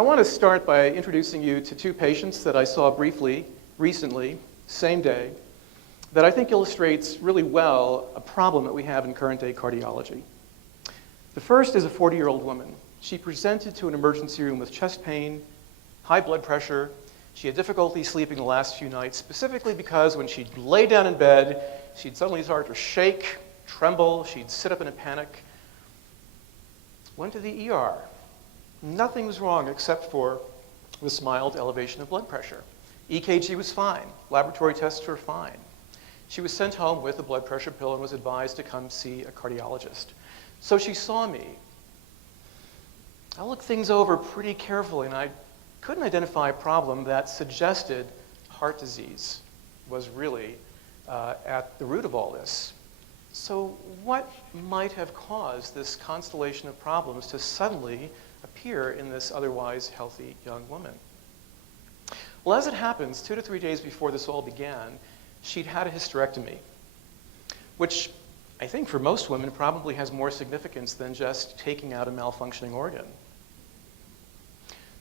I want to start by introducing you to two patients that I saw briefly recently, same day, that I think illustrates really well a problem that we have in current day cardiology. The first is a 40-year-old woman. She presented to an emergency room with chest pain, high blood pressure. She had difficulty sleeping the last few nights, specifically because when she'd lay down in bed, she'd suddenly start to shake, tremble, she'd sit up in a panic. Went to the ER. Nothing was wrong except for this mild elevation of blood pressure. EKG was fine. Laboratory tests were fine. She was sent home with a blood pressure pill and was advised to come see a cardiologist. So she saw me. I looked things over pretty carefully, and I couldn't identify a problem that suggested heart disease was really at the root of all this. So what might have caused this constellation of problems to suddenly appear in this otherwise healthy young woman? Well, as it happens, 2 to 3 days before this all began, she'd had a hysterectomy, which I think for most women probably has more significance than just taking out a malfunctioning organ.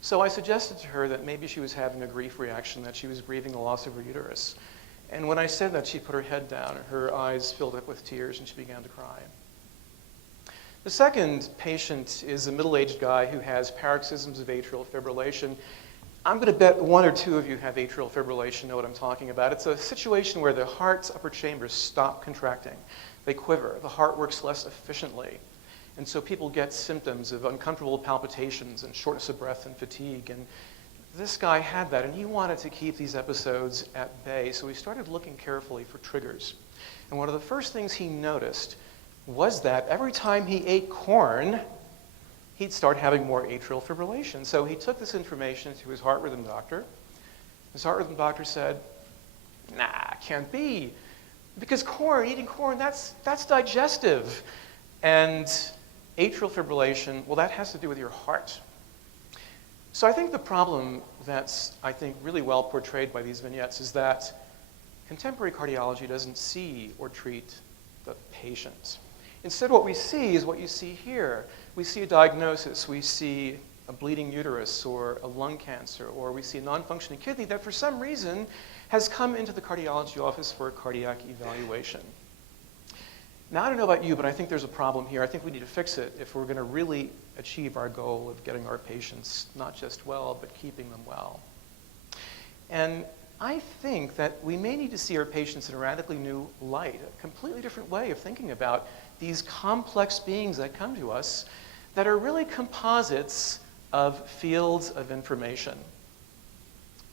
So I suggested to her that maybe she was having a grief reaction, that she was grieving the loss of her uterus. And when I said that, she put her head down, and her eyes filled up with tears, and she began to cry. The second patient is a middle-aged guy who has paroxysms of atrial fibrillation. I'm going to bet 1 or 2 of you have atrial fibrillation, know what I'm talking about. It's a situation where the heart's upper chambers stop contracting. They quiver. The heart works less efficiently. And so people get symptoms of uncomfortable palpitations and shortness of breath and fatigue. And this guy had that, and he wanted to keep these episodes at bay. So he started looking carefully for triggers. And one of the first things he noticed was that every time he ate corn, he'd start having more atrial fibrillation. So he took this information to his heart rhythm doctor. His heart rhythm doctor said, nah, can't be. Because eating corn, that's digestive. And atrial fibrillation, well, that has to do with your heart. So I think the problem that's, I think, really well portrayed by these vignettes is that contemporary cardiology doesn't see or treat the patient. Instead, what we see is what you see here. We see a diagnosis. We see a bleeding uterus or a lung cancer, or we see a non-functioning kidney that for some reason has come into the cardiology office for a cardiac evaluation. Now, I don't know about you, but I think there's a problem here. I think we need to fix it if we're going to really achieve our goal of getting our patients not just well, but keeping them well. And I think that we may need to see our patients in a radically new light, a completely different way of thinking about these complex beings that come to us that are really composites of fields of information.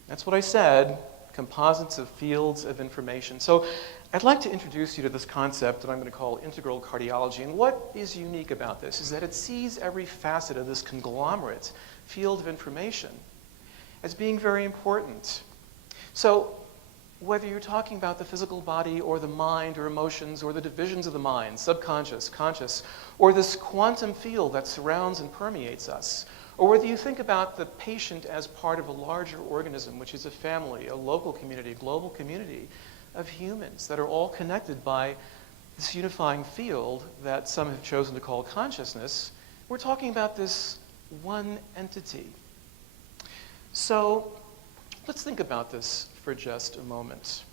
That's what I said, composites of fields of information. So I'd like to introduce you to this concept that I'm going to call integral cardiology. And what is unique about this is that it sees every facet of this conglomerate field of information as being very important. So whether you're talking about the physical body or the mind or emotions or the divisions of the mind, subconscious, conscious, or this quantum field that surrounds and permeates us, or whether you think about the patient as part of a larger organism, which is a family, a local community, a global community of humans that are all connected by this unifying field that some have chosen to call consciousness, we're talking about this one entity. So let's think about this for just a moment.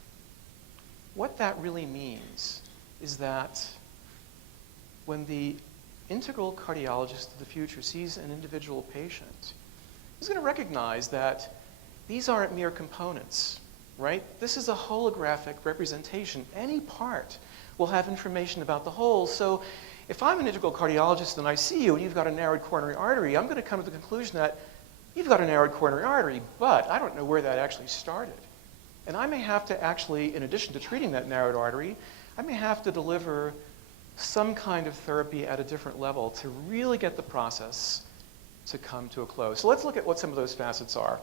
What that really means is that when the integral cardiologist of the future sees an individual patient, he's going to recognize that these aren't mere components, right? This is a holographic representation. Any part will have information about the whole. So if I'm an integral cardiologist and I see you and you've got a narrowed coronary artery, I'm going to come to the conclusion that you've got a narrowed coronary artery, but I don't know where that actually started. And I may have to actually, in addition to treating that narrowed artery, I may have to deliver some kind of therapy at a different level to really get the process to come to a close. So let's look at what some of those facets are.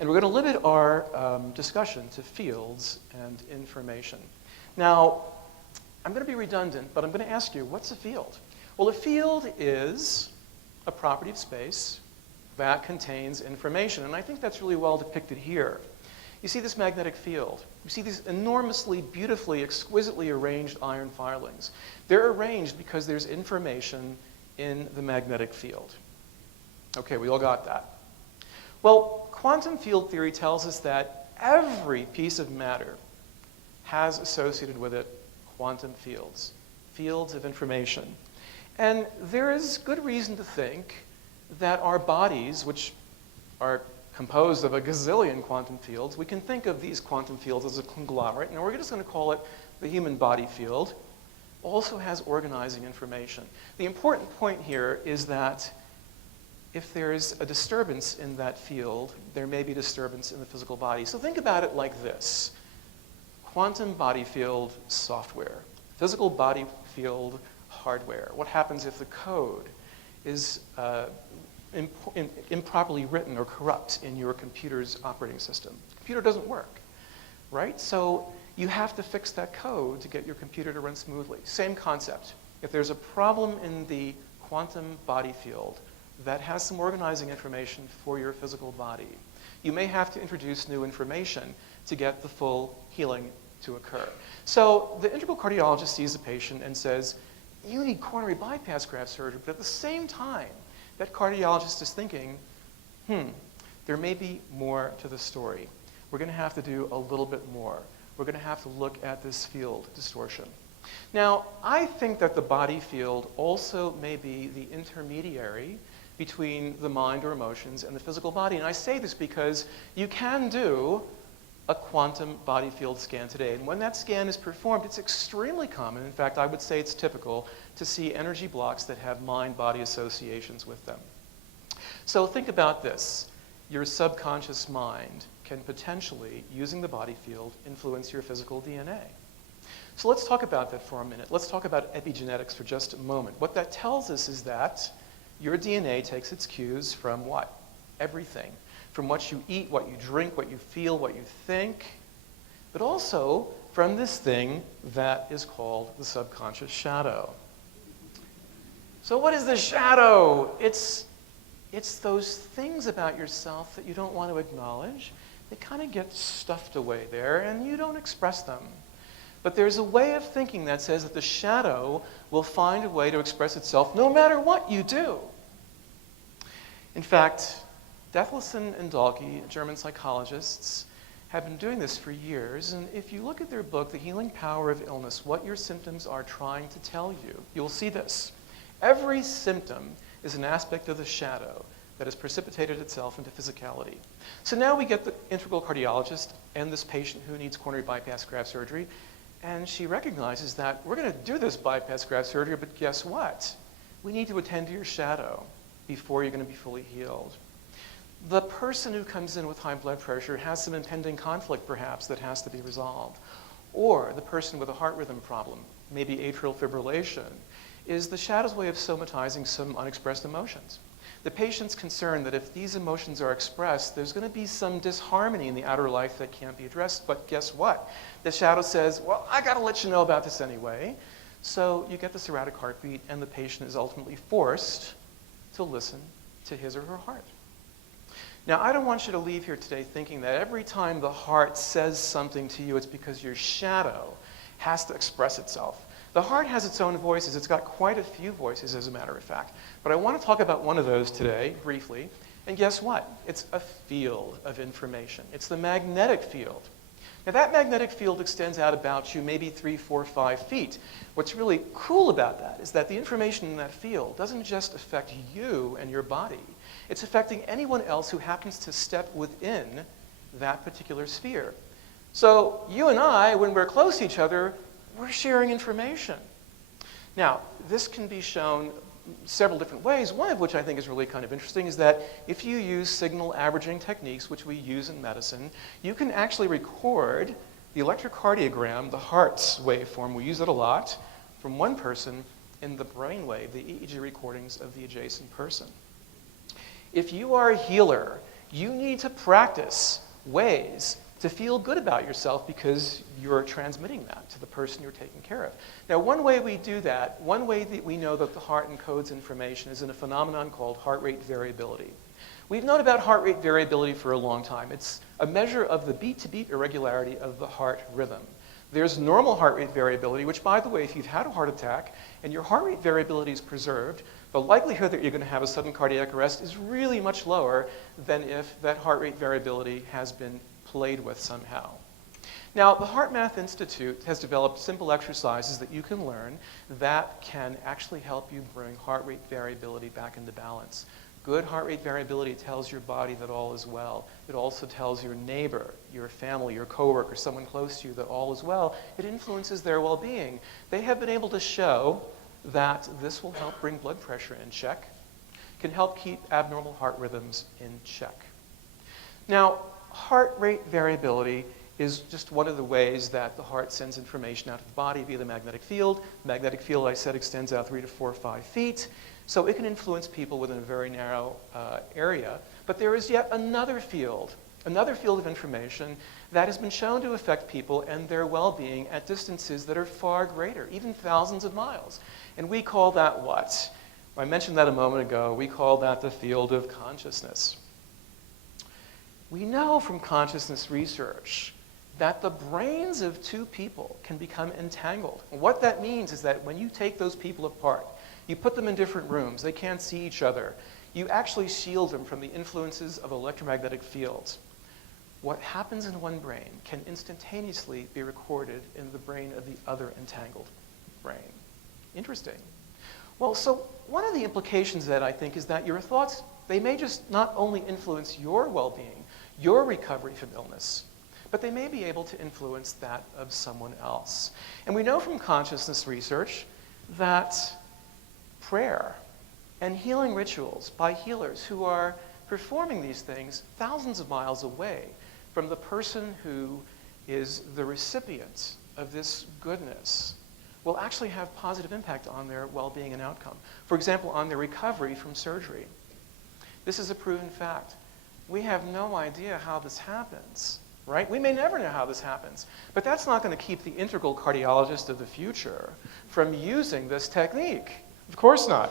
And we're going to limit our discussion to fields and information. Now, I'm going to be redundant, but I'm going to ask you, what's a field? Well, a field is a property of space that contains information. And I think that's really well depicted here. You see this magnetic field. You see these enormously, beautifully, exquisitely arranged iron filings. They're arranged because there's information in the magnetic field. Okay, we all got that. Well, quantum field theory tells us that every piece of matter has associated with it quantum fields, fields of information. And there is good reason to think that our bodies, which are composed of a gazillion quantum fields, we can think of these quantum fields as a conglomerate, and we're just going to call it the human body field, also has organizing information. The important point here is that if there's a disturbance in that field, there may be disturbance in the physical body. So think about it like this. Quantum body field software, physical body field hardware. What happens if the code is improperly written or corrupt in your computer's operating system? The computer doesn't work, right? So you have to fix that code to get your computer to run smoothly. Same concept. If there's a problem in the quantum body field that has some organizing information for your physical body, you may have to introduce new information to get the full healing to occur. So the integral cardiologist sees the patient and says, you need coronary bypass graft surgery, but at the same time, that cardiologist is thinking, there may be more to the story. We're going to have to do a little bit more. We're going to have to look at this field distortion. Now, I think that the body field also may be the intermediary between the mind or emotions and the physical body. And I say this because you can do a quantum body field scan today. And when that scan is performed, it's extremely common. In fact, I would say it's typical to see energy blocks that have mind-body associations with them. So think about this. Your subconscious mind can potentially, using the body field, influence your physical DNA. So let's talk about that for a minute. Let's talk about epigenetics for just a moment. What that tells us is that your DNA takes its cues from what? Everything. From what you eat, what you drink, what you feel, what you think, but also from this thing that is called the subconscious shadow. So what is the shadow? It's those things about yourself that you don't want to acknowledge. They kind of get stuffed away there, and you don't express them. But there's a way of thinking that says that the shadow will find a way to express itself no matter what you do. In fact, Dethlefsen and Dahlke, German psychologists, have been doing this for years. And if you look at their book, The Healing Power of Illness, What Your Symptoms Are Trying to Tell You, you'll see this. Every symptom is an aspect of the shadow that has precipitated itself into physicality. So now we get the integral cardiologist and this patient who needs coronary bypass graft surgery, and she recognizes that we're going to do this bypass graft surgery, but guess what? We need to attend to your shadow before you're going to be fully healed. The person who comes in with high blood pressure has some impending conflict, perhaps, that has to be resolved. Or the person with a heart rhythm problem, maybe atrial fibrillation, is the shadow's way of somatizing some unexpressed emotions. The patient's concerned that if these emotions are expressed, there's going to be some disharmony in the outer life that can't be addressed. But guess what? The shadow says, well, I got to let you know about this anyway. So you get this erratic heartbeat, and the patient is ultimately forced to listen to his or her heart. Now, I don't want you to leave here today thinking that every time the heart says something to you, it's because your shadow has to express itself. The heart has its own voices. It's got quite a few voices, as a matter of fact. But I want to talk about one of those today, briefly. And guess what? It's a field of information. It's the magnetic field. Now, that magnetic field extends out about you maybe 3, 4, 5 feet. What's really cool about that is that the information in that field doesn't just affect you and your body. It's affecting anyone else who happens to step within that particular sphere. So you and I, when we're close to each other, we're sharing information. Now, this can be shown several different ways, one of which I think is really kind of interesting is that if you use signal averaging techniques, which we use in medicine, you can actually record the electrocardiogram, the heart's waveform, we use it a lot, from one person in the brainwave, the EEG recordings of the adjacent person. If you are a healer, you need to practice ways to feel good about yourself because you're transmitting that to the person you're taking care of. Now, one way we do that, one way that we know that the heart encodes information is in a phenomenon called heart rate variability. We've known about heart rate variability for a long time. It's a measure of the beat-to-beat irregularity of the heart rhythm. There's normal heart rate variability, which, by the way, if you've had a heart attack and your heart rate variability is preserved, the likelihood that you're going to have a sudden cardiac arrest is really much lower than if that heart rate variability has been played with somehow. Now, the HeartMath Institute has developed simple exercises that you can learn that can actually help you bring heart rate variability back into balance. Good heart rate variability tells your body that all is well. It also tells your neighbor, your family, your coworker, someone close to you that all is well. It influences their well-being. They have been able to show that this will help bring blood pressure in check, can help keep abnormal heart rhythms in check. Now, heart rate variability is just one of the ways that the heart sends information out of the body via the magnetic field. The magnetic field, I said, extends out 3 to 4 or 5 feet. So it can influence people within a very narrow area. But there is yet another field of information that has been shown to affect people and their well-being at distances that are far greater, even thousands of miles. And we call that what? I mentioned that a moment ago. We call that the field of consciousness. We know from consciousness research that the brains of two people can become entangled. And what that means is that when you take those people apart, you put them in different rooms, they can't see each other, you actually shield them from the influences of electromagnetic fields. What happens in one brain can instantaneously be recorded in the brain of the other entangled brain. Interesting. Well, so one of the implications that I think is that your thoughts, they may just not only influence your well-being, your recovery from illness, but they may be able to influence that of someone else. And we know from consciousness research that prayer and healing rituals by healers who are performing these things thousands of miles away from the person who is the recipient of this goodness will actually have positive impact on their well-being and outcome. For example, on their recovery from surgery. This is a proven fact. We have no idea how this happens, right? We may never know how this happens, but that's not going to keep the integral cardiologist of the future from using this technique. Of course not.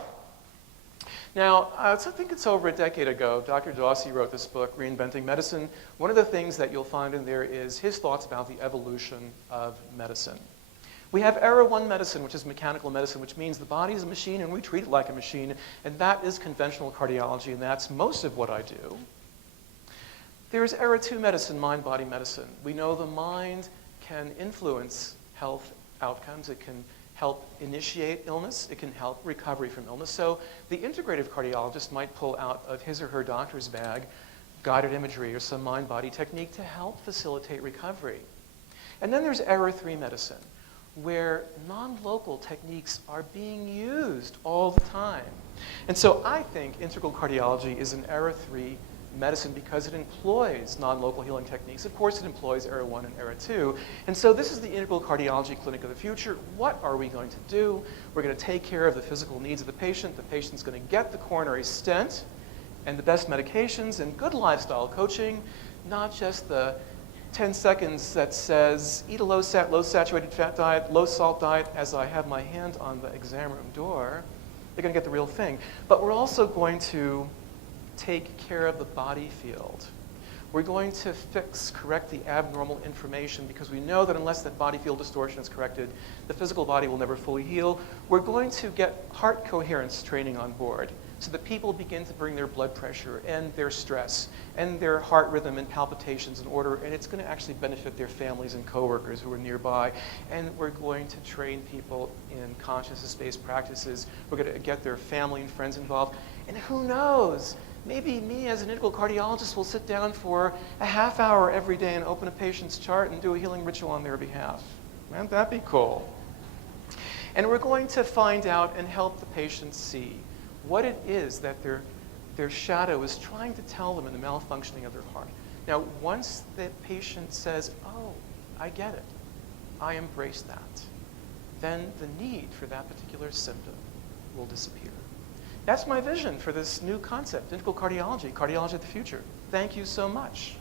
Now, I think it's over a decade ago, Dr. Dawsey wrote this book, Reinventing Medicine. One of the things that you'll find in there is his thoughts about the evolution of medicine. We have Era 1 medicine, which is mechanical medicine, which means the body is a machine and we treat it like a machine, and that is conventional cardiology, and that's most of what I do. There's Era 2 medicine, mind-body medicine. We know the mind can influence health outcomes. It can help initiate illness. It can help recovery from illness. So the integrative cardiologist might pull out of his or her doctor's bag guided imagery or some mind-body technique to help facilitate recovery. And then there's Era 3 medicine, where non-local techniques are being used all the time. And so I think integral cardiology is an Era 3 medicine because it employs non-local healing techniques. Of course, it employs Era 1 and Era 2. And so this is the integral cardiology clinic of the future. What are we going to do? We're going to take care of the physical needs of the patient. The patient's going to get the coronary stent and the best medications and good lifestyle coaching, not just the 10 seconds that says, eat a low saturated fat diet, low salt diet, as I have my hand on the exam room door. They're going to get the real thing. But we're also going to take care of the body field. We're going to correct the abnormal information because we know that unless that body field distortion is corrected, the physical body will never fully heal. We're going to get heart coherence training on board so that people begin to bring their blood pressure and their stress and their heart rhythm and palpitations in order, and it's going to actually benefit their families and coworkers who are nearby. And we're going to train people in consciousness-based practices. We're going to get their family and friends involved. And who knows? Maybe me as an integral cardiologist will sit down for a half hour every day and open a patient's chart and do a healing ritual on their behalf. Wouldn't that be cool? And we're going to find out and help the patient see what it is that their shadow is trying to tell them in the malfunctioning of their heart. Now, once the patient says, oh, I get it, I embrace that, then the need for that particular symptom will disappear. That's my vision for this new concept, integral cardiology, cardiology of the future. Thank you so much.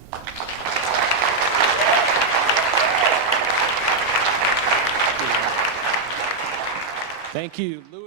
Thank you, Louis.